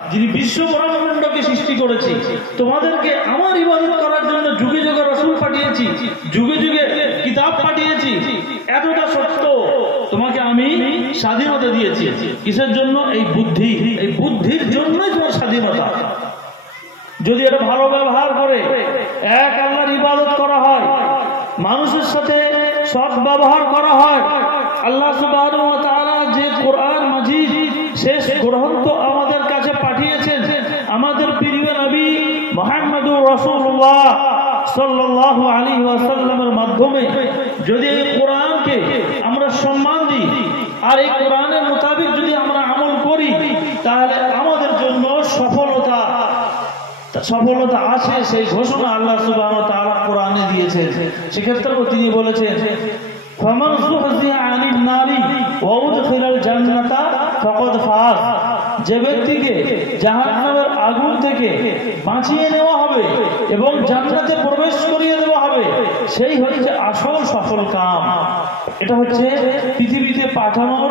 যিনি বিশ্ব ব্রহ্মাণ্ডকে সৃষ্টি করেছে, তোমাদেরকে আমার ইবাদত করার জন্য যুগে যুগে রাসূল পাঠিয়েছি, যুগে যুগে কিতাব পাঠিয়েছি, এতটা সত্য তোমাকে আমি স্বাধীনতা দিয়েছি। কিসের জন্য? এই বুদ্ধি, এই বুদ্ধির জন্যই তোমার স্বাধীনতা। যদি এটা ভালো ব্যবহার করে এক আল্লাহর ইবাদত করা হয়, মানুষের সাথে সৎ ব্যবহার করা হয়, আল্লাহ সুবহানাহু ওয়া তাআলা যে কোরআন মাজিদ শেষ গ্রন্থ আমাদের কাছে পাঠিয়েছেন, আমাদের প্রিয় নবী মুহাম্মদুর রাসূলুল্লাহ সাল্লাল্লাহু আলাইহি ওয়াসাল্লামের মাধ্যমে যদি এই কোরআনকে আমরা সম্মান দিই আর এই কোরআনের মোতাবেক যদি আমরা আমল করি, তাহলে আমাদের জন্য সফলতা আছে। সেই ঘোষণা আল্লাহ সুবহানাহু ওয়া তাআলা কোরআনে দিয়েছেন। সেক্ষেত্রে তিনি বলেছেন, ফামান যুহজিহা আনিন নারি ওয়া উদখিলাল জান্নাতা ফাকাদ ফাজ। যে ব্যক্তিকে জাহান্নামের আগুন থেকে বাঁচিয়ে নেওয়া হবে এবং জান্নাতে প্রবেশ করিয়ে দেওয়া হবে, সেই হচ্ছে আসল সফল কাম। এটা হচ্ছে পৃথিবীতে পাঠানোর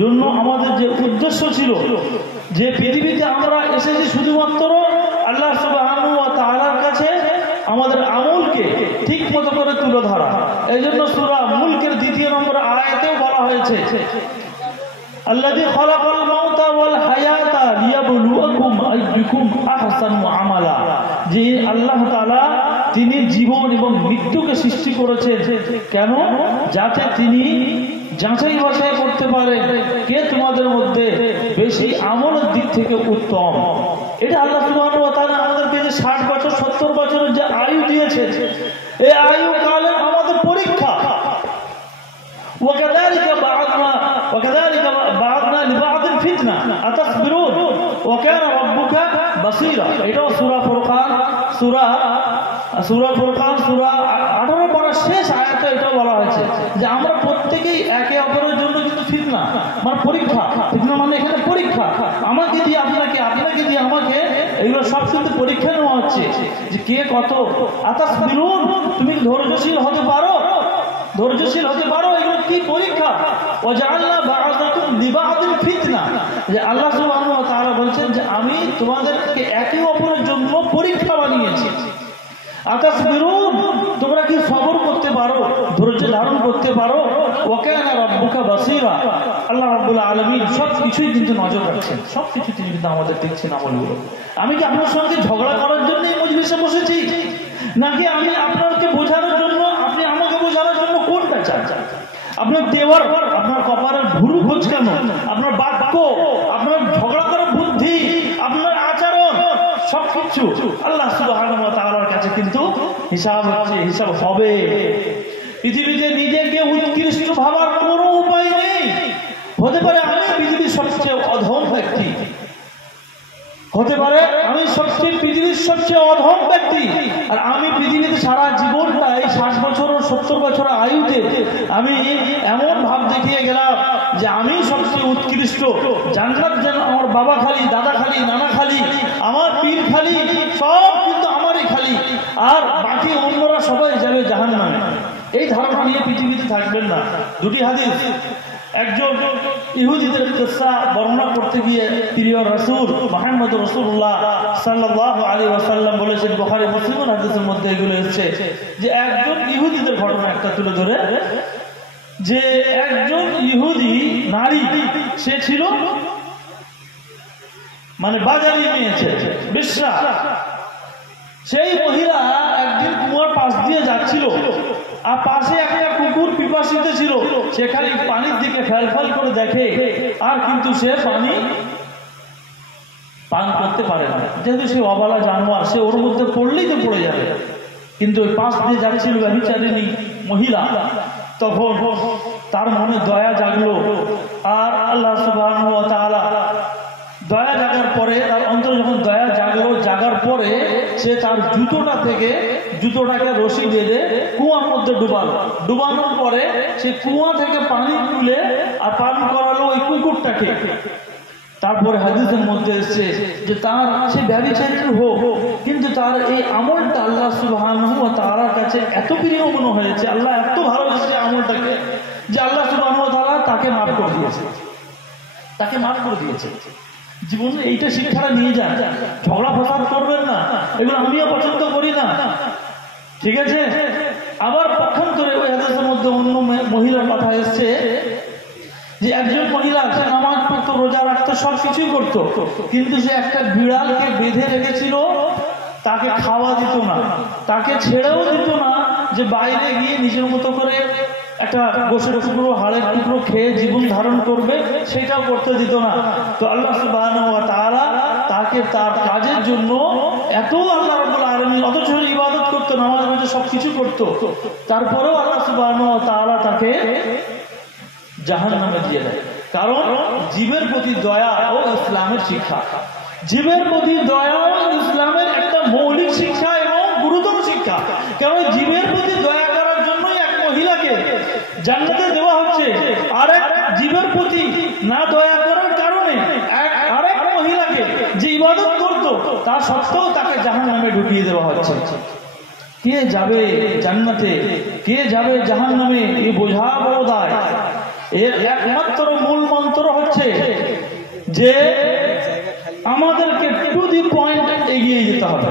জন্য আমাদের যে উদ্দেশ্য ছিল, যে পৃথিবীতে আমরা এসেছি শুধুমাত্র আল্লাহ সুবহানাহু ওয়া তাআলার কাছে আমাদের আমলকে ঠিক মতো করে তুলে ধরা। এই জন্য সূরা মুলকের ২ নম্বর আয়াতেও বলা হয়েছে, আল্লাযী খালাকাল মাউতা ওয়াল হায়াতা লিয়াবলুয়াকুম আইয়ুকুম আহসানু আমালা। যে আল্লাহ তাআলা তিনি জীবন এবং মৃত্যুকে সৃষ্টি করেছেন কেন? যাতে তিনি যাচাই বাছাই করতে পারেন কে তোমাদের মধ্যে বেশি আমলের দিক থেকে উত্তম। এটা আল্লাহ সুবহানাহু ওয়া তাআলা আমাদেরকে যে 60 বছর 70 বছরের যে আয়ু দিয়েছে, এই আয়ু কালে আমাদের পরীক্ষা। وكذلك بعضنا لبعض فتنة أتصبرون وكان ربك بصيرا। এটাও সূরা ফুরকান সূরা 18 পারার শেষ আয়াতে এটা বলা হয়েছে যে আমরা প্রত্যেকেই একে অপরের জন্য কিন্তু ফিতনা, মানে পরীক্ষা। ফিতনা মানে এখানে পরীক্ষা। আমাকে দিয়ে আপনাকে, আপনাকে দিয়ে আমাকে, এগুলো সব কিন্তু পরীক্ষা নেওয়া হচ্ছে যে কে কত। আতাসবিরুন, তুমি ধৈর্যশীল হতে পারো, ধৈর্যশীল হতে পারো। এগুলো কি পরীক্ষা। ওয়াজআলনা বা'দাকুম লিবা'দিন ফিতনা, যে আল্লাহ সুবহানাহু ওয়া তাআলা বলেন যে আমি তোমাদেরকে একে অপরের জন্য পরীক্ষা বানিয়েছি। আতাসবিরুন, তোমরা কি সবর করতে পারো, ধৈর্য ধারণ করতে পারো। ওয়া কানা রাব্বুকা বাসীরা, আল্লাহ রাব্বুল আলামিন সব কিছুই কিন্তু নজর রাখছেন, সব কিছু তিনি কিন্তু আমাদের দেখছেন আমলগুলো। আমি কি আপনার সঙ্গে ঝগড়া করার জন্য এই মজলিসে বসেছি, নাকি আমি আপনাকে বোঝানোর জন্য, আপনি আমাকে বোঝানোর জন্য কোনটা চান? আপনার দেওয়ার, আপনার কপালের ভুরু খোঁজ কেন? আপনার বাক্য, আপনার ঝগড়া করার বুদ্ধি, আপনার আচরণ, সবকিছু আল্লাহ সুবহানাহু ওয়া তাআলার কাছে কিন্তু হিসাব হচ্ছে, হিসাব হবে। পৃথিবীতে নিজেকে উৎকৃষ্ট ভাবার কোনো উপায় নেই। হতে পারে আমি পৃথিবীর সবচেয়ে অধম ব্যক্তি, হতে পারে আমি পৃথিবীর সবচেয়ে অধম ব্যক্তি, আর আমি পৃথিবীতে সারা জীবনটা এই 60 বছর ও 70 বছর আয়ুতে আমি এমন ভাব দেখিয়ে গেলাম যে আমি সবচেয়ে উৎকৃষ্ট। জান্নাত যেন আমার বাবা খালি, দাদা খালি, নানা খালি, আমার পীর খালি, সব কিন্তু আমারই খালি, আর বাকি অন্যরা সবাই যাবে জাহান্নামে। এই ধারণা নিয়ে পৃথিবীতে থাকবেন না। দুটি হাদিস, একজন ইহুদিদের কিসসা বর্ণনা করতে গিয়ে প্রিয় রাসূল মুহাম্মদ রাসূলুল্লাহ সাল্লাল্লাহু আলাইহি ওয়াসাল্লাম বলেছেন, বুখারী মুসলিমের হাদিসের মধ্যে এগুলো এসেছে, যে একজন ইহুদিদের ঘটনা একটা তুলে ধরে, যে একজন ইহুদি নারী, সে ছিল মানে বাজারি মেয়ে, বেশ্যা। সেই মহিলা একদিন কুয়ার পাশ দিয়ে যাচ্ছিল, আর পাশে একটা কুকুর পিপাসিত ছিল। সে খালি পানির দিকে ফ্যালফ্যাল করে দেখে, আর কিন্তু সে পানি পান করতে পারে না, যেহেতু সে অবলা জানোয়ার, সে ওর মধ্যে পড়লেই তো পড়ে যাবে। কিন্তু ওই পাশ দিয়ে যাচ্ছিল ব্যভিচারিণী মহিলা, তখন তার মনে দয়া জাগলো, আর আল্লাহ সুবহানাহু ওয়া তাআলা দয়া জাগার পরে, তার অন্তরে যখন দয়া জাগলো, জাগার পরে সে তার জুতোটাকে রশি বেঁধে কুয়ার মধ্যে ডুবানোর পরে সে কুয়া থেকে পানি তুলে আর পান করালো ওই কুকুরটাকে। তারপরে হাদিসের মধ্যে এসেছে যে তার সে ব্যভিচারিণী হোক, কিন্তু তার এই আমলটা আল্লাহ সুবহানাহু ওয়া তাআলার কাছে এত প্রিয় মনে হয়েছে, আল্লাহ এত ভালোবেসেছে আমলটাকে, যে আল্লাহ সুবহানাহু ওয়া তাআলা তাকে মাফ করে দিয়েছে, তাকে মাফ করে দিয়েছে। জীবনে এইটা শিক্ষাটা নিয়ে যান, ঝগড়া ফসাদ করবেন না, এগুলো আমিও পছন্দ করি না, ঠিক আছে। আবার পক্ষান্তরে ওই হাদিসের মধ্যে অন্য মহিলার কথা এসছে যে একজন মহিলা সে নামাজ পড়তো, রোজা রাখতো, সব কিছুই করতো, কিন্তু সে একটা বিড়ালকে বেঁধে রেখেছিল, তাকে খাওয়া দিত না, তাকে ছেড়েও দিত না যে বাইরে গিয়ে নিজের মতো করে একটা গোশের টুকরো, হাড়ের টুকরো খেয়ে জীবন ধারণ করবে, সেটাও করতে দিত না। তো আল্লাহ সুবহানাহু ওয়া তাআলা তাকে তার কাজের জন্য এত আল্লাহ রাব্বুল আলামিন, অথচ ইবাদত করতো, নামাজ রোজা সব কিছু করতো, তারপরেও আল্লাহ সুবহানাহু ওয়া তাআলা তাকে জাহান্নামে দিয়ে দেয়। কারণ জীবের প্রতি দয়া ও ইসলামের শিক্ষা, জীবের প্রতি দয়া ও ইসলামের একটা মৌলিক শিক্ষা এবং গুরুতর শিক্ষা। কারণ জীবের প্রতি দয়া করার জন্যই এক মহিলাকে জান্নাতে দেওয়া হচ্ছে, আর এক জীবের প্রতি না দয়া করার কারণে আরেক মহিলাকে যে ইবাদত করতো তা সত্ত্বেও তাকে জাহান্নামে ঢুকিয়ে দেওয়া হচ্ছে। কে যাবে জান্নাতে, কে যাবে জাহান্নামে, এই বোঝা বড় দায়। এর একমাত্র মূল মন্ত্র হচ্ছে যে আমাদেরকে টু দি পয়েন্ট এগিয়ে যেতে হবে।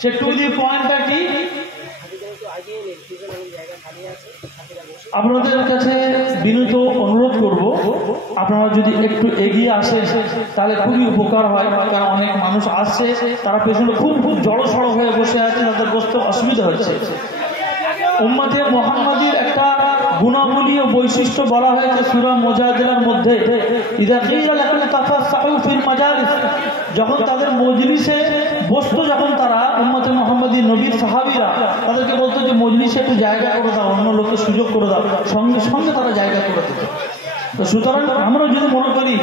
সে টু দি পয়েন্টটা কি? আপনাদের কাছে বিনীত অনুরোধ করব, আপনারা যদি একটু এগিয়ে আসেন তাহলে খুবই উপকার হয়। কারণ অনেক মানুষ আসছে, তারা পেছনে খুব জড়সড় হয়ে বসে আছে, তাদের বসতে অসুবিধা হচ্ছে। উম্মতে মুহাম্মাদীর একটা গুণাবলী ও বৈশিষ্ট্য বলা হয়েছে সূরা মুজাদিলার মধ্যে, ইযা কিলা লাকুম তাফাসসাহু ফিল মাজালিস, যখন তাদের মজলিসে বসতো, যখন তারা উম্মতে মুহাম্মাদী নবীর সাহাবীরা তাদেরকে বলতো যে মজলিসে একটু জায়গা করে দাও, অন্য লোকের সুযোগ করে দাও, সঙ্গে সঙ্গে তারা জায়গা করে দিত। তো সুতরাং আমরা যদি মনে করি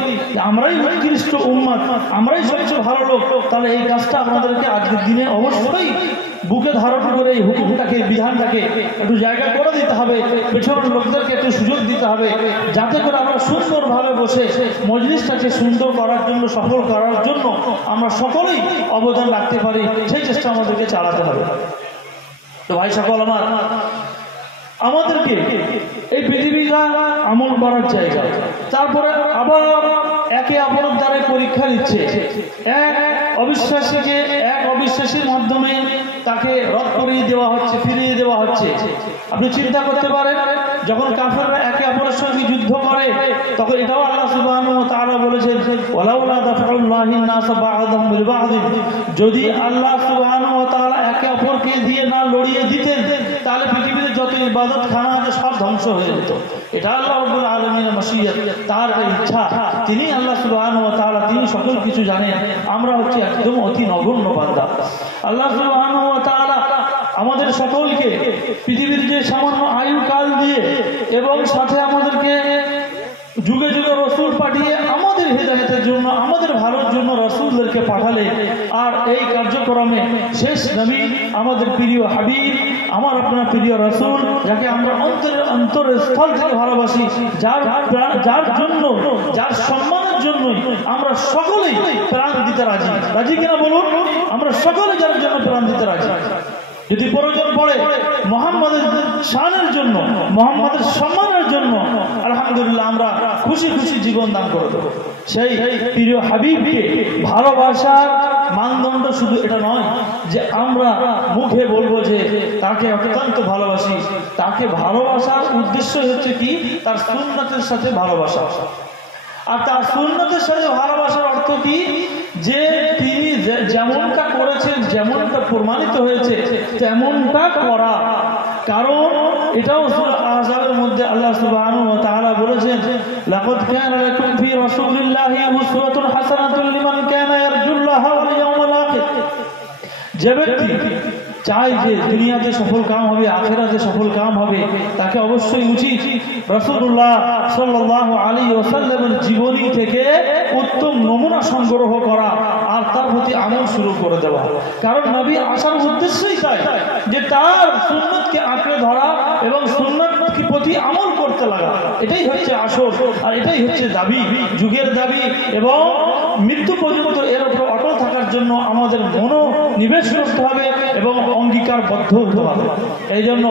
আমরাই উৎকৃষ্ট উম্মত, আমরাই সবচেয়ে ভালো লোক, তাহলে এই কাজটা আপনাদেরকে আজকের দিনে অবশ্যই বুকে ধারণ করে এই হুকুমটাকে, বিধানটাকে একটু জায়গা করে দিতে হবে, পেছনের লোকদেরকে একটু সুযোগ দিতে হবে, যাতে করে আমরা সুন্দরভাবে বসে মজলিসটাকে সুন্দর করার জন্য, সফল করার জন্য আমরা সকলেই অবদান রাখতে পারি, সেই চেষ্টা আমাদেরকে চালাতে হবে। তো ভাই সকল আমার, আমাদেরকে এই পৃথিবীটা আমল করার জায়গা, তারপরে আবার একে অপরের দ্বারা পরীক্ষা দিচ্ছে। এক অবিশ্বাসীর মাধ্যমে তাকে রদ করিয়ে দেওয়া হচ্ছে, ফিরিয়ে দেওয়া হচ্ছে। আপনি চিন্তা করতে পারেন, যখন কাফেররা একে অপরের সঙ্গে যুদ্ধ করে, তখন এটাও আল্লাহ সুবহানাহু ওয়া তাআলা বলেছেন, ওয়ালাউলা দাফউল্লাহিন নাস বা'দাহুম বিবা'দ, যদি আল্লাহ সুবহানাহু ওয়া তাআলা একে অপরকে দিয়ে না লড়িয়ে দিতেন, তাহলে পৃথিবীতে যত ইবাদতখানা আছে সব ধ্বংস হয়ে যেত। এটা আল্লাহ রাব্বুল আলামিনের মাশিয়াত, তার ইচ্ছা। তিনি আল্লাহ সুবহানাহু ওয়া তাআলা, তিনি সকল কিছু জানেন। আমরা হচ্ছে একদম অতি নগণ্য বান্দা। আল্লাহ সুবহানাহু ওয়া তাআলা আমাদের সকলকে পৃথিবীর যে সামান্য আয়ু কাল দিয়ে এবং সাথে আমাদেরকে যুগে যুগে রসুল পাঠিয়ে আমাদের হেদায়েতের জন্য, আমাদের ভালোর জন্য রসুলদেরকে পাঠালে, আর এই কার্যক্রমে শেষ নবী আমাদের প্রিয় হাবিব, আমার আপনার প্রিয় রসুল, যাকে আমরা অন্তরের স্থল থেকে ভালোবাসি, যার জন্য, যার সম্মানের জন্যই আমরা সকলেই প্রাণ দিতে রাজি। রাজি কিনা বলুন? আমরা সকলে যার জন্য প্রাণ দিতে রাজি। যদি প্রয়োজন পড়ে মুহাম্মাদের শানের জন্য, মুহাম্মাদের সম্মানের জন্য, আলহামদুলিল্লাহ আমরা খুশি খুশি জীবন দান করে দেব। সেই প্রিয় হাবিবকে ভালোবাসার মানদণ্ড শুধু এটা নয় যে আমরা মুখে বলবো যে তাকে অত্যন্ত ভালোবাসি, তাকে ভালোবাসার উদ্দেশ্য হচ্ছে কি, তার সুন্নতের সাথে ভালোবাসা। আর তার সুন্নতের সাথে ভালোবাসার অর্থ কি, যে তিনি যেমনটা করেছেন, যেমনটা প্রমাণিত হয়েছে তেমনটা করা। কারণ এটাও সূরা আহজাবের মধ্যে আল্লাহ সুবহানাহু ওয়া তাআলা বলেছেন, লাকাদ কানা লাকুম ফি রাসূলিল্লাহি উসওয়াতুন হাসানাতুন লিমান কানা ইয়ারজুল্লাহা ওয়াল ইয়াওমাল আখির। যে ব্যক্তি চাই যে দুনিয়াতে সফল কাম হবে, আখিরাতে সফল কাম হবে, তাকে অবশ্যই উচিত রাসূলুল্লাহ সাল্লাল্লাহু আলাইহি ওয়াসাল্লামের জীবনী থেকে উত্তম নমুনা সংগ্রহ করা আর তার প্রতি আমল শুরু করে দেওয়া। কারণ নবী আসার উদ্দেশ্যই তাই, যে তার সুন্নতকে আঁকড়ে ধরা এবং সুন্নতকে প্রতি আমল করতে লাগা। এটাই হচ্ছে আসল, আর এটাই হচ্ছে দাবি, যুগের দাবি। এবং মৃত্যু পর্যন্ত এর উপর অটল থাকার জন্য আমাদের মনোনিবেশ করতে হবে এবং অঙ্গীকারবদ্ধ হতে হবে। এই জন্য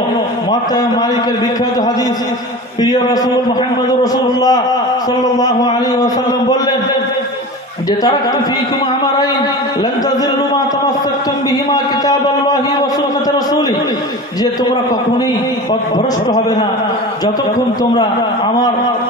মুওয়াত্তা মালিকের বিখ্যাত হাদিস, প্রিয় রাসূল মুহাম্মদুর রাসূলুল্লাহ সাল্লাল্লাহু আলাইহি ওয়াসাল্লাম বললেন, যে তারাকতু ফীকুম আমারাইন লান তাযিল্লু মা তামাসসাকতুম বিহিমা কিতাবাল্লাহি ওয়া সুন্নাত রাসূলি, যে তোমরা কখনোই পথভ্রষ্ট হবে না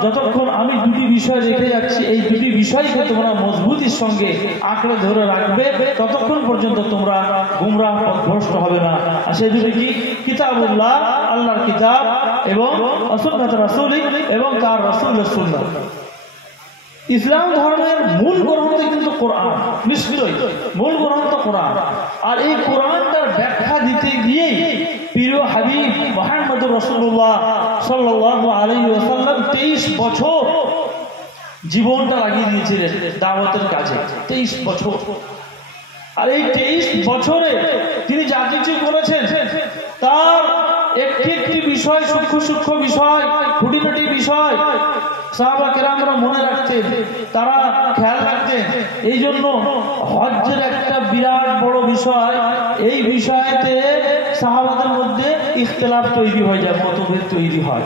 যতক্ষণ আমি দুটি বিষয় রেখে যাচ্ছি, এই দুটি বিষয়কে তোমরা মজবুতির সঙ্গে আঁকড়ে ধরে রাখবে, ততক্ষণ পর্যন্ত তোমরা গুমরাহ পথভ্রষ্ট হবে না। আর সেই দুটি কি? কিতাবুল্লাহ, আল্লাহর কিতাব, এবং সুন্নাত রাসূলি, এবং তার রাসূলের সুন্নাত। ইসলাম ধর্মের মূল গ্রন্থ কিন্তু কোরআন, নিশ্চয়ই মূল গ্রন্থ কোরআন। আর এই কোরআনটার ব্যাখ্যা দিতে গিয়েই প্রিয় হাবিব মুহাম্মদুর রাসূলুল্লাহ সাল্লাল্লাহু আলাইহি ওয়াসাল্লাম 23 বছর জীবনটা লাগিয়ে দিয়েছিলেন দাওয়াতের কাজে। 23 বছর। আর এই 23 বছরে তিনি যা কিছু করেছেন তার একটি একটি বিষয়, সূক্ষ্ম বিষয়, খুঁটিনাটি বিষয় সাহাবা কেরামরা মনে রাখতেন, তারা খেয়াল রাখতেন। এই জন্য হজ্জের একটা বিরাট বড় বিষয়, এই বিষয়তে সাহাবাদের মধ্যে ইখতিলাফ তৈরি হয়ে যায়, মতভেদ তৈরি হয়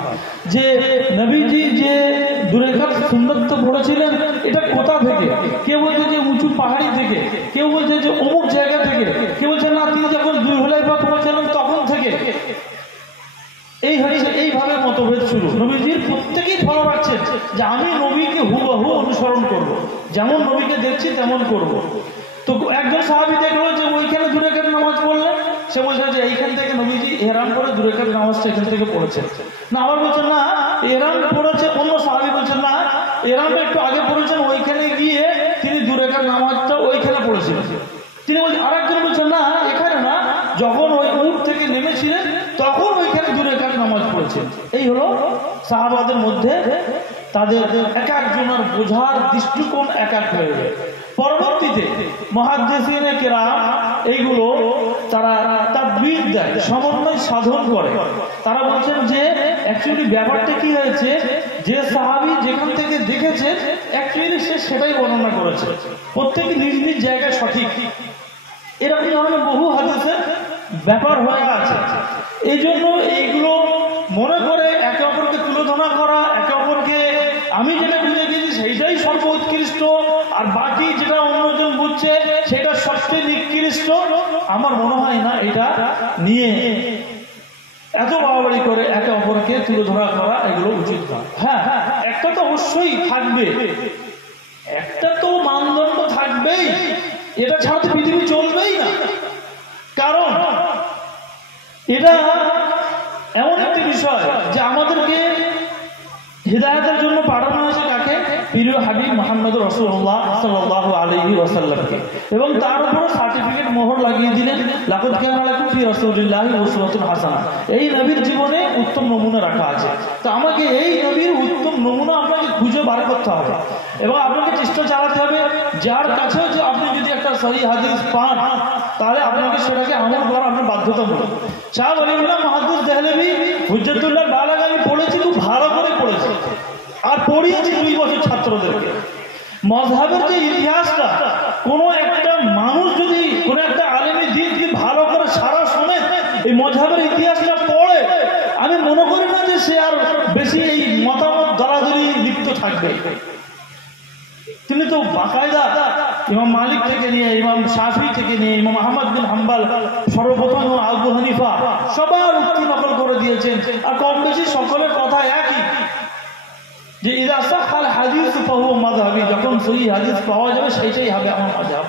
যে নবীজি যে দুরাকাত সুন্নাত পড়েছিলেন এটা কোথা থেকে। কেউ বলছে যে উঁচু পাহাড়ি থেকে, কেউ বলছে যে অমুক জায়গা থেকে, কেউ বলছে না তিনি যখন যুলহুলাইফা পৌঁছালেন তখন থেকে। এইভাবে মতভেদ শুরু। নবীজির প্রত্যেকেই ফলো রাখছেন যে আমি নবীকে হুবহু অনুসরণ করব, যেমন নবীকে দেখছি তেমন করব। তো একজন সাহাবী দেখলো যে ওইখানে 2 রাকাত নামাজ পড়লেন, সে বলছে যে এইখান থেকে নবীজি ইহরাম করে 2 রাকাত নামাজটা এখান থেকে পড়েছেন। না, আবার বলছেন না ইহরাম পড়েছে, অন্য সাহাবী বলছেন না ইহরামটা একটু আগে পড়েছেন, ওইখানে গিয়ে তিনি 2 রাকাত নামাজটা ওইখানে পড়েছিলেন। তিনি বলছেন, আরেকজন বলছেন না এখানে না, যখন ওই উট থেকে নেমেছিলেন তখন ওইখানে 2 রাকাত নামাজ পড়েছেন। এই হলো সাহাবাদের মধ্যে তাদের এক একজনের বোঝার দৃষ্টিকোণ এক এক হয়ে যায়। পরবর্তীতে মুহাদ্দিসিনে কেরাম এইগুলো তারা তাদবির দেয়, সমন্বয় সাধন করে। তারা বলছেন যে অ্যাকচুয়ালি ব্যাপারটা কি হয়েছে, যে সাহাবী যেখান থেকে দেখেছে অ্যাকচুয়ালি সে সেটাই বর্ণনা করেছে, প্রত্যেকে নিজ নিজ জায়গায় সঠিক। এরকম ধরনের বহু হাদিসের ব্যাপার হয়ে আছে। এই জন্য এইগুলো মনে করে একে অপরকে তুলনা করা, একে অপরকে আমি যেটা বুঝে গেছি সেইটাই সর্বোৎকৃষ্ট আর বাকি যেটা অন্যজন বুঝছে সেটা সবচেয়ে নিকৃষ্ট, আমার মনে হয় না এটা নিয়ে এত বাড়াবাড়ি করে একে অপরকে তুলে করা এগুলো উচিত না। হ্যাঁ, একটা তো অবশ্যই থাকবে, একটা তো মানদণ্ড থাকবেই, এটা ছাড়া তো পৃথিবী চলবেই না। কারণ এটা এমন একটি বিষয় যে আমাদেরকে হিদায়াতের জন্য পাঠানো হয়েছে কাকে? প্রিয় হাবিব মুহাম্মদুর রাসূলুল্লাহ সাল্লাল্লাহু আলাইহি ওয়াসাল্লামকে, এবং তার উপর সার্টিফিকেট মোহর লাগিয়ে দিলেন লাকাদ কানা লাকুম ফি রাসূলিল্লাহি উসওয়াতুন হাসানাহ। এই নবীর জীবনে উত্তম নমুনা রাখা আছে। তো আমাকে এই নবীর উত্তম নমুনা আপনাকে খুঁজে বার করতে হবে এবং আপনাকে চেষ্টা চালাতে হবে। যার কাছেও যে আপনি যদি একটা সহিহ হাদিস পান তাহলে আপনাকে সেটাকে আমল করা আপনার বাধ্যতামূলক। শাহ ওলিউল্লাহ মুহাদ্দিস দেহলভী হুজ্জাতুল্লাহ বালাগা আমি পড়েছি, খুব ভালো করে পড়েছি আর পড়িয়েছি 2 বছর ছাত্রদেরকে। মযহাবের যে ইতিহাসটা কোনো একটা মানুষ যদি কোনো একটা আলেমী দিন যদি ভালো করে সারা শোনে এই মযহাবের ইতিহাসটা পড়ে, আমি মনে করি না যে সে আর বেশি এই মতামত দলাদলি লিপ্ত থাকবে। তিনি তো বাকায়দা ইমাম মালিক থেকে নিয়ে ইমাম শাফি থেকে নিয়ে ইমাম আহমদ বিন হাম্বল, সর্বপ্রথম আবু হানিফা, সবার উক্তি নকল করে দিয়েছেন। আর কম বেশি সকলের কথা একই যে ইযা সাহাল হাদিস ফাহুয়া মাযহাবি, যখন সহিহ হাদিস পাওয়া যাবে সেটাই হবে আমার মাযহাব।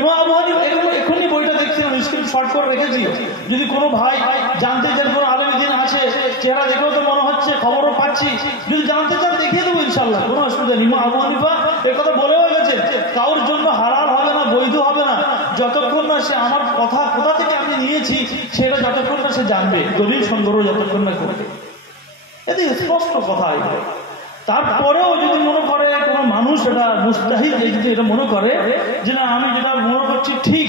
ইমাম আবু হানিফা এখনই বইটা দেখছিলাম, স্ক্রিন শট করে রেখেছি, যদি কোনো ভাই জানতে চান কোনো আলেম দিন আছে, চেহারা দেখেও তো মনে হচ্ছে, খবরও পাচ্ছি, যদি জানতে চান দেখিয়ে দেবো ইনশাআল্লাহ, কোনো অসুবিধা নেই। ইমাম আবু হানিফা এই কথা বলেও গেছেন, কারোর জন্য হালাল হবে না, বৈধ হবে না যতক্ষণ না সে আমার কথা কোথা থেকে আমি নিয়েছি সেটা যতক্ষণ না সে জানবে, দলিল সংগ্রহ যতক্ষণ না করবে। এতে স্পষ্ট কথা। তারপরেও যদি মনে করে কোনো মানুষ এটা মুস্তাহিদ, যদি এটা মনে করে যে না আমি যেটা মনে করছি ঠিক,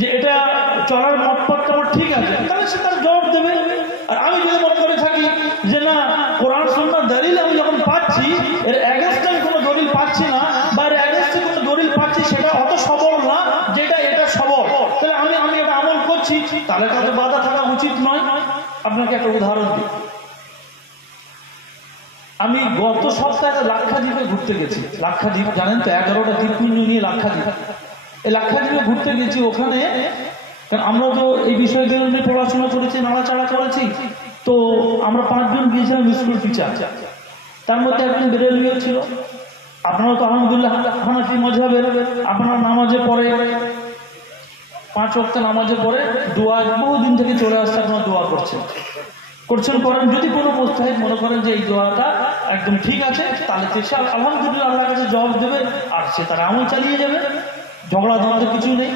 যে এটা চলার মতপথটা আমার ঠিক আছে, তাহলে সে তার জবাব দেবে। আর আমি যদি মনে করে থাকি যে না কোরআন সুন্নাহ দলিল আমি যখন পাচ্ছি, এর এগেইনস্টে আমি কোনো দলিল পাচ্ছি না, বা এর এগেইনস্টে কোনো দলিল পাচ্ছি সেটা অত সবল না যেটা এটা সবল, তাহলে আমি এটা আমল করছি, তাহলে তাতে বাধা থাকা উচিত নয়। আপনাকে একটা উদাহরণ দিই। আমি গত সপ্তাহে লাক্ষাদ্বীপে ঘুরতে গেছি। লাক্ষাদ্বীপ জানেন তো, 11টা দ্বীপপুঞ্জ নিয়ে লাক্ষাদ্বীপ। এই লাক্ষাদ্বীপে ঘুরতে গেছি, ওখানে কারণ আমরা তো এই বিষয়গুলো নিয়ে পড়াশোনা করেছি, নাড়াচাড়া করেছি। তো আমরা 5 জন গিয়েছিলাম স্কুল টিচার, তার মধ্যে একজন বেরেলভিও ছিল। আপনারা তো আলহামদুলিল্লাহ হানাফি মাযহাবের, আপনারা নামাজে পড়ে 5 ওয়াক্ত নামাজে পড়ে দোয়া বহুদিন থেকে চলে আসছে, আপনারা দোয়া করছেন করেন। যদি কোনো মুস্তাহিদ মনে করেন যে এই দোয়াটা একদম ঠিক আছে, তাহলে সে আলহামদুলিল্লাহ আল্লাহর কাছে জবাব দেবে, আর সে তার আমল চালিয়ে যাবে। ঝগড়া দ্বন্দ্ব কিছু নেই।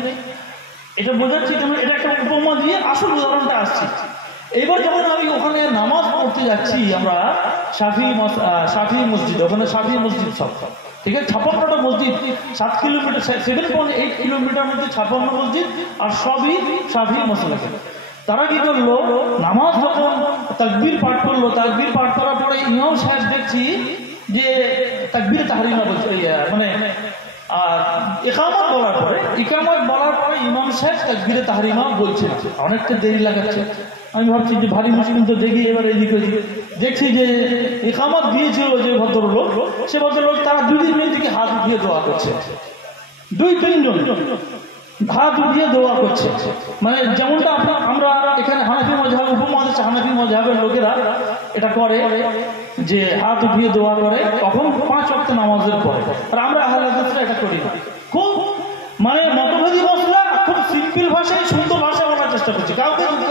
এটা বোঝাচ্ছি কেন, এটা একটা উপমা দিয়ে আসল উদাহরণটা আসছি। এবার যখন আমি ওখানে নামাজ পড়তে যাচ্ছি, আমরা শাফি মসজিদ, ওখানে শাফি মসজিদ সব, ঠিক আছে, 56টা মসজিদ, 7 কিলোমিটার 7.8 কিলোমিটার মধ্যে 56 মসজিদ, আর সবই শাফি মসজিদ। তারা কি করলো, নামাজ যখন তাকবীর পাঠ করলো, তাকবীর পাঠ করার পরে ইমাম সাহেব দেখছি যে তাকবীর তাহরিমা বলছে, মানে ইকামত বলার পরে ইমাম সাহেব তাকবীরে তাহরিমা বলছে, অনেকটা দেরি লাগাচ্ছে। আমি ভাবছি যে ভারী মুশকিল তো, দেখি এবার এদিকে দেখছি যে ইকামত দিয়েছিল যে ভদ্রলোক, সে ভদ্রলোক তারা 2 মিনিট থেকে হাত উঠিয়ে দোয়া করছে, 2-3 জন হাত উঠিয়ে দোয়া করছে। মানে যেমনটা আমরা এখানে হানাফি মাযহাব, উপমহাদেশ হানাফি মাযহাবের লোকেরা এটা করে, যে হাত উঠিয়ে দোয়া করে কখন 5 ওয়াক্ত নামাজের পরে। আর আমরা আহলে হাদিসরা এটা করি না। খুব মানে মতভেদী মশলা, খুব সিম্পল ভাষায়, সুন্দর ভাষায় বলার চেষ্টা করছি, কাউকে দুঃখ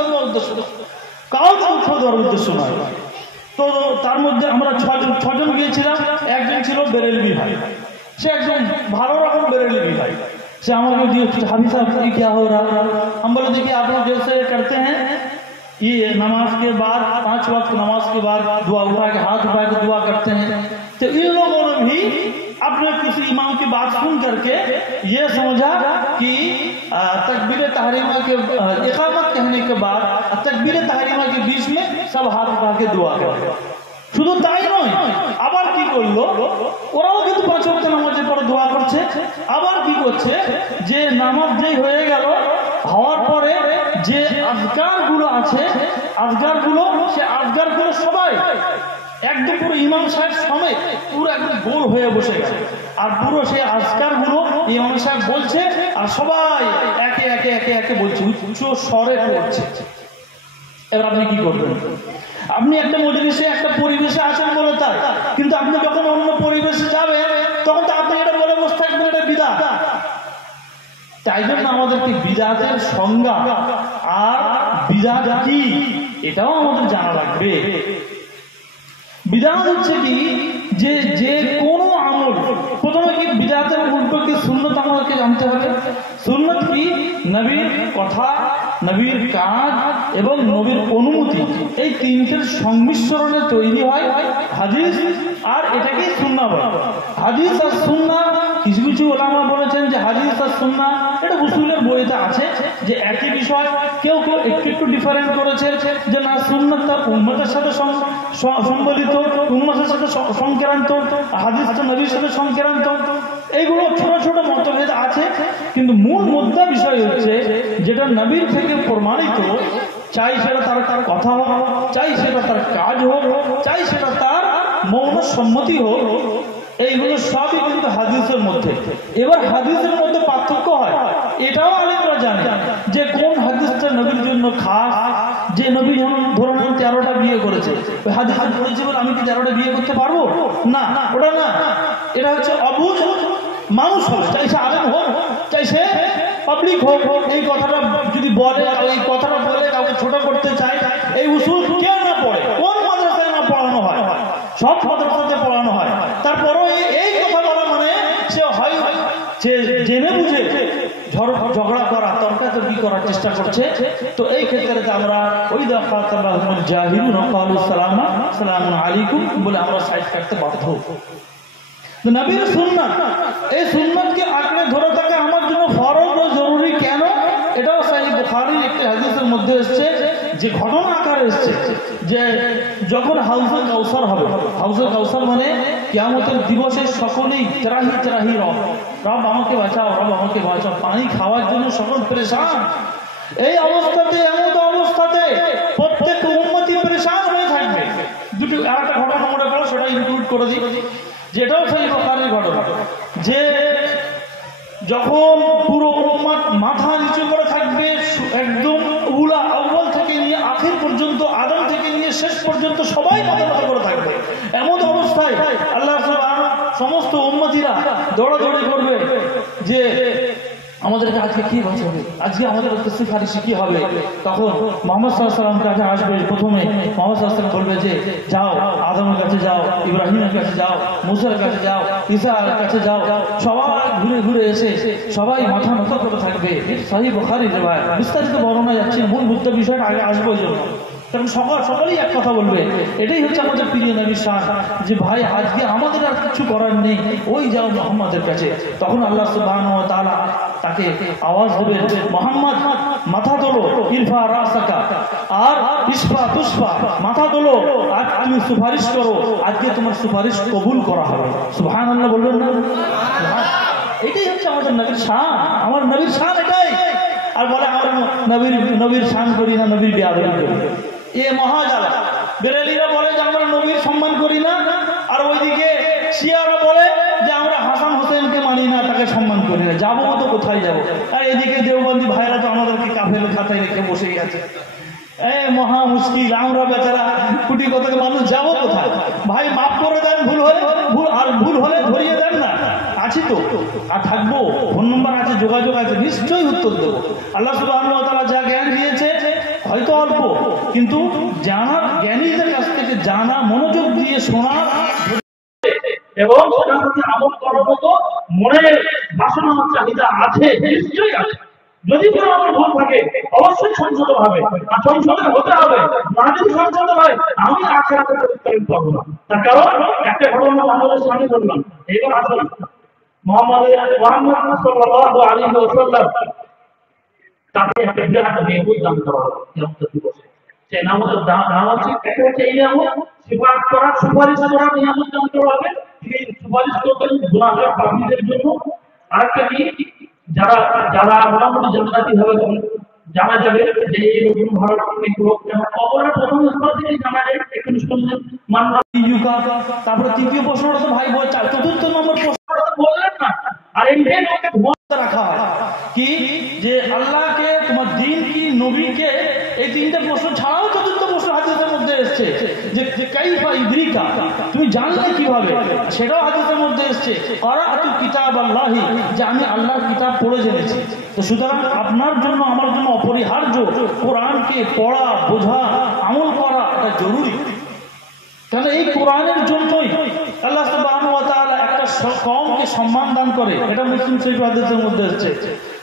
দেওয়ার উদ্দেশ্য নয়। তো তার মধ্যে আমরা 6 জন গিয়েছিলাম। একজন ছিল বেরেলভি ভাই, সে একজন ভালো রকম বেরেলভি ভাই। से हमारे जो हाफिज साहब ये क्या हो रहा, हम बोले देखिए आप लोग जैसे करते हैं, ये नमाज के बाद 5 वक्त नमाज के बाद दुआ उठा के हाथ उठा के दुआ करते हैं। तो इन लोगों ने भी अपने किसी इमाम की बात सुन करके ये समझा कि तकबीर तहरीमा के इकामत कहने के बाद तकबीर तहरीमा के बीच में सब हाथ उठा के दुआ करें। শুধু তাই নয়, আবার কি করলো, ওরাও কিন্তু 5 ওয়াক্ত নামাজের পরে দোয়া করছে। আবার কি করছে, যে নামাজ যেই হয়ে গেল, হওয়ার পরে যে আজকারগুলো আছে, সে আজকারগুলো সবাই একদম পুরো ইমাম সাহেব সমেত পুরো একদম গোল হয়ে বসে গেছে। আর পুরো সেই আজকারগুলো ইমাম সাহেব বলছে, আর সবাই একে বলছে, উচ্চ স্বরে পড়ছে। এবার আপনি কি করবেন? আপনি একটা মজলিসে, একটা পরিবেশে আছেন বলে তাই, কিন্তু আপনি যখন অন্য পরিবেশে যাবেন, তখন তো আপনি এটা বলে বসে থাকবেন এটা বিদআত। তাই জন্য আমাদেরকে বিদআতের সংজ্ঞা আর বিদআত কি এটাও আমাদের জানা লাগবে। বিদআত হচ্ছে কি, যে কোনো আমল, প্রথমে কি বিদআতের উল্টো কি সুন্নত আমাদেরকে জানতে হবে। সুন্নত কি, নবীর কথা, নবীর কাজ এবং নবীর অনুমতি, এই 3টের সংমিশ্রণে তৈরি হয় হাদিস, আর এটাকে সুন্নাহ বলে। হাদিস আর সুন্নাহ, কিছু ওলামা বলেছেন যে হাদিস আর সুন্নাহ এটা উসুলের বইতে আছে যে একই বিষয়। কেউ একটু ডিফারেন্ট করেছে, যে না সুন্নাত তার উম্মতের সাথে সম্বলিত, উম্মতের সাথে সংক্রান্ত, হাদিস তো নবীর সাথে সংক্রান্ত। এইগুলো ছোট ছোট মতভেদ আছে, কিন্তু মূল মুদ্রা বিষয় হচ্ছে যেটা নবীর থেকে প্রমাণিত, চাই সেটা তার কথা হোক, চাই সেটা তার কাজ হোক, চাই সেটা তার মৌন সম্মতি হোক, এইগুলো সবই কিন্তু হাদিসের মধ্যে। এবার হাদিসের মধ্যে পার্থক্য হয়, এটাও আলেমরা জানে যে কোন হাদিসটা নবীর জন্য খাস। যে নবী যেমন ধরুন 13টা বিয়ে করেছে, ওই হাদিস বলেছে বলে আমি কি 13টা বিয়ে করতে পারবো না, ওটা না। এটা হচ্ছে অবুঝ মানুষ হোক, চাই সে আলেম হোক, চাই সে পাবলিক হোক, এই কথাটা যদি বলে, এই কথাটা বলে কাউকে ছোট করতে চায়, এই উসুল কেউ না পড়ে, কোন মাদ্রাসায় না পড়ানো হয়, সব মাদ্রাসাতে পড়ানো হয়। তারপরও এই কথা বলা মানে সে হয় যে জেনে বুঝে ঝগড়া করা, তর্কাতর্কি করার চেষ্টা করছে। তো এই ক্ষেত্রে আমরা ওই জাহিলুন ক্বালু সালামুন আলাইকুম বলে আমরা সাইড কাটতে বাধ্য। নবীর সুন্নাত, এই সুন্নাতকে আঁকড়ে ধরে থাকা আমার জন্য ফরজ ও জরুরি কেন, এটাও সহিহ বুখারীর একটি হাদিসের মধ্যে এসেছে, যে ঘটনা আকারে এসেছে যে যখন হাউজে কাউসার হবে, হাউজে কাউসার মানে কিয়ামতের দিবসে সকলেই ত্রাহি রব আমাকে বাঁচাও, রব আমাকে বাঁচাও, পানি খাওয়ার জন্য সকল পেরেশান। এই অবস্থাতে, এমন অবস্থাতে প্রত্যেক উম্মতি পেরেশান হয়ে থাকবে। আরেকটা ঘটনা মনে পড়ে, সেটা করে দিই, যেটাও সেই বুখারীর ঘটনা, যে যখন পুরো উম্মত মাথা নিচু করে থাকবে, একদম উলা আউয়াল থেকে নিয়ে আখির পর্যন্ত, আদম থেকে নিয়ে শেষ পর্যন্ত সবাই মাথা নত করে থাকবে। এমন অবস্থায় আল্লাহ সুবহানাহু সমস্ত উম্মতিরা দৌড়াদৌড়ি করবে যে আমাদেরকে আজকে কি বাঁচাবে, আজকে আমাদের সিফারিশি কি হবে। তখন মুহাম্মদ সাল্লাল্লাহু আলাইহি ওয়াসাল্লাম কাছে আসবে। প্রথমে মুহাম্মদ সাল্লাল্লাহু আলাইহি ওয়াসাল্লাম বলবে যে যাও আদমের কাছে যাও, ইব্রাহিমের কাছে যাও, মুসার কাছে যাও, ঈসার কাছে যাও। সবাই ঘুরে ঘুরে এসে সবাই মাথা নত করে থাকবে। সহিহ বুখারী রিওয়ায়াত, বিস্তারিত বর্ণনা যাচ্ছে, মূল বুদ্ধ বিষয়টা আগে আসবে ওই জন্য। কারণ সকলেই এক কথা বলবে, এটাই হচ্ছে আমাদের প্রিয় নবীর শান, যে ভাই আজকে আমাদের আর কিছু করার নেই, ওই যাও মুহাম্মাদের কাছে। তখন আল্লাহ সুবহানাহু ওয়া তাআলা তাকে আওয়াজ দেবেন, মুহাম্মদ মাথা তোলো, ইরফা রাসাকা, আর ইসফা তুসফা, মাথা তোলো, আর তুমি সুপারিশ করো, আজকে তোমার সুপারিশ কবুল করা হবে। সুবহানাল্লাহ বলবেন না? এটাই হচ্ছে আমাদের নবীর শান, আমার নবীর শান এটাই। আর বলে আমরা নবীর শান করি না, নবীর বেয়াদবি করি, এ মহাজালা। বেরেলিরা বলে যে আমরা নবীর সম্মান করি না, আর ওইদিকে শিয়ারা বলে যে আমরা হাসান হোসেনকে মানি না, তাকে সম্মান করি না, যাবো তো কোথায় যাবো। আর এদিকে দেওবন্দি ভাইরা তো আমাদেরকে কাফের খাতায় রেখে বসেই আছে। মহা মুশকিল, আমরা বেচারা কোটি কত মানুষ যাবো কোথায়? ভাই মাফ করে দেন, ভুল হলে ধরিয়ে দেন না, আছি তো, আর থাকবো, ফোন নম্বর আছে, যোগাযোগ আছে, নিশ্চয়ই উত্তর দেবো। আল্লাহ সুবহানাহু ওয়া তাআলা যা জ্ঞান দিয়েছে হয়তো অল্প, কিন্তু জানার, জ্ঞানীদের কাছ থেকে জানা, মনোযোগ দিয়ে শোনা এবং সেটার প্রতি আমল করার মতো মনের বাসনা চাহিদা আছে, নিশ্চয়ই আছে। যদি কোনো আমার ভুল থাকে অবশ্যই সংশোধন হবে, আর সংশোধন হতে হবে। না যদি সংশোধন হয় আমি আখিরাতে পরিত্রাণ পাবো না। তার কারণ একটা ঘটনা আমাদের সামনে বললাম। এবার আসুন মুহাম্মদ সাল্লাল্লাহু আলাইহি ওয়াসাল্লাম তাকে একটা বিরাট নিয়ামত দান করা হবে কিয়ামতের দিবসে। সেই নাম হচ্ছে, একটা হচ্ছে এই নিয়ামত সিফাত করা, সুপারিশ করা নিয়ামত দান করা হবে। সেই সুপারিশ করবেন গুনাহগার বান্দীদের জন্য। আরেকটা কি, যারা মোটামুটি জান্নাতি হবে, জানা যাবে যে এই লোকগুলো ভালো লোক, যেমন কবরের প্রথম স্তর থেকে জানা যায়। একটু শুনলেন মাননা ইউকা। তারপরে তৃতীয় প্রশ্নটা তো ভাই বল, চতুর্থ নম্বর প্রশ্নটা তো বললেন না। আর এই লোককে ধোঁয়াতে রাখা হয় কি, যে আল্লাহকে, তোমার দ্বীন কি, নবীকে, এই তিনটে প্রশ্ন ছাড়াও চতুর্থ প্রশ্ন হাদিসের মধ্যে এসেছে যে কাইফা ইদরিকা, তুমি জানলে কিভাবে, সেটাও হাদিসের মধ্যে এসেছে। ক্বারাআতু কিতাবাল্লাহি, যে আমি আল্লাহর কিতাব পড়ে জেনেছি। তো সুতরাং আপনার জন্য, আমার জন্য অপরিহার্য কোরআনকে পড়া, বোঝা, আমল করা, এটা জরুরি। তাহলে এই কোরআনের জন্যই আল্লাহ সুবহানাহু ওয়া তাআলা একটা কওমকে সম্মান দান করে। এটা মুসলিম শরীফ হাদিসের মধ্যে আছে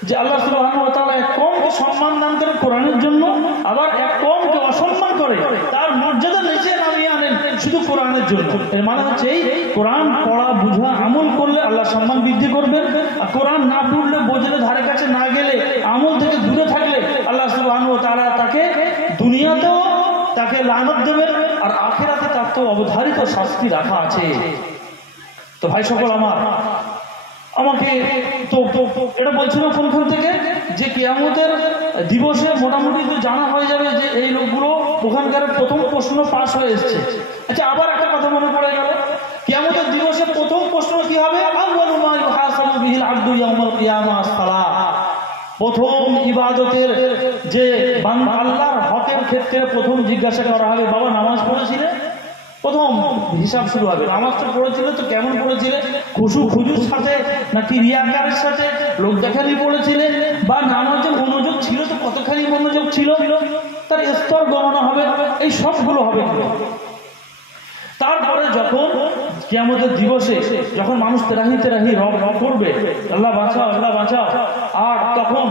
যে আল্লাহ সুবহানাহু ওয়া তাআলা এক কওমকে সম্মান দান করে কোরআনের জন্য, আবার এক কওমকে অসম্মান করে, তার মর্যাদা নিচে নামিয়ে আনেন শুধু কোরআনের জন্য। এর মানে হচ্ছে এই কোরআন পড়া, বুঝা, আমল করলে আল্লাহ সম্মান বৃদ্ধি করবেন। আর কোরআন না পড়লে, বোঝলে, ধারে কাছে না গেলে, আমল থেকে দূরে থাকলে আল্লাহ সুবহানাহু ওয়া তাআলা তাকে দুনিয়াতেও তাকে লানত দেবেন, আর আখিরাতে তার তো অবধারিত শাস্তি রাখা আছে। তো ভাই সকল আমার, আমাকে তো এটা বলছিলাম কোনখান থেকে, যে কিয়ামতের দিবসে মোটামুটি তো জানা হয়ে যাবে যে এই লোকগুলো ওখানকার প্রথম প্রশ্ন পাস হয়ে এসছে। আচ্ছা, আবার একটা কথা মনে পড়ে গেল, কিয়ামতের দিবসে প্রথম প্রশ্ন কি হবে? আউয়ালু মা ইউহাসাবু বিহিল আবদু ইয়াউমাল কিয়ামাহ আস-সালাহ। প্রথম ইবাদতের যে আল্লাহর হকের ক্ষেত্রে প্রথম জিজ্ঞাসা করা হবে, বাবা নামাজ পড়েছিলে? প্রথম হিসাব শুরু হবে, নামাজটা পড়েছিলে তো কেমন পড়েছিলে, খুশু খুজুর সাথে নাকি রিয়াকারের সাথে, লোক দেখানি পড়েছিলে, বা নামাজে মনোযোগ ছিল তো কতখানি মনোযোগ ছিল, তার স্তর গণনা হবে। এই সবগুলো হবে। তারপরে যখন কিয়ামতের দিবসে যখন মানুষ তেরাহি রব করবে, আল্লাহ বাঁচাও, আল্লাহ বাঁচাও, আর তখন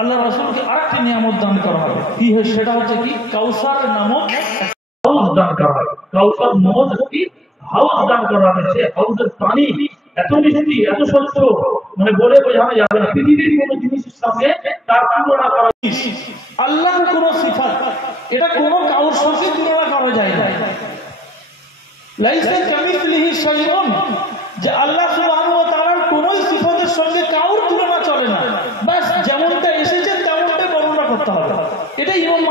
আল্লাহ রাসূলকে আরেকটি নিয়ামত দান করা হবে। কি হয় সেটা হচ্ছে কি, কাউসার নামক হাউস দান করা হবে। কাউসার নামক কি হাউস দান করা হবে। সে হাউসের পানি এত মিষ্টি, এত স্বচ্ছ, মানে বলে বোঝানো যাবে না। পৃথিবীর কোন জিনিসের সঙ্গে তার তুলনা করা, আল্লাহর কোন সিফাত, এটা কোন কারোর সঙ্গে তুলনা করা যায় না। লাইসা কামিসলিহি শাইউন, যে আল্লাহ সুবহানাহু ওয়া তাআলার কোন সিফাতের সঙ্গে কারোর তুলনা চলে না। বাস যেমনটা এসেছে তেমনটাই বর্ণনা করতে হবে। এটাই ইমাম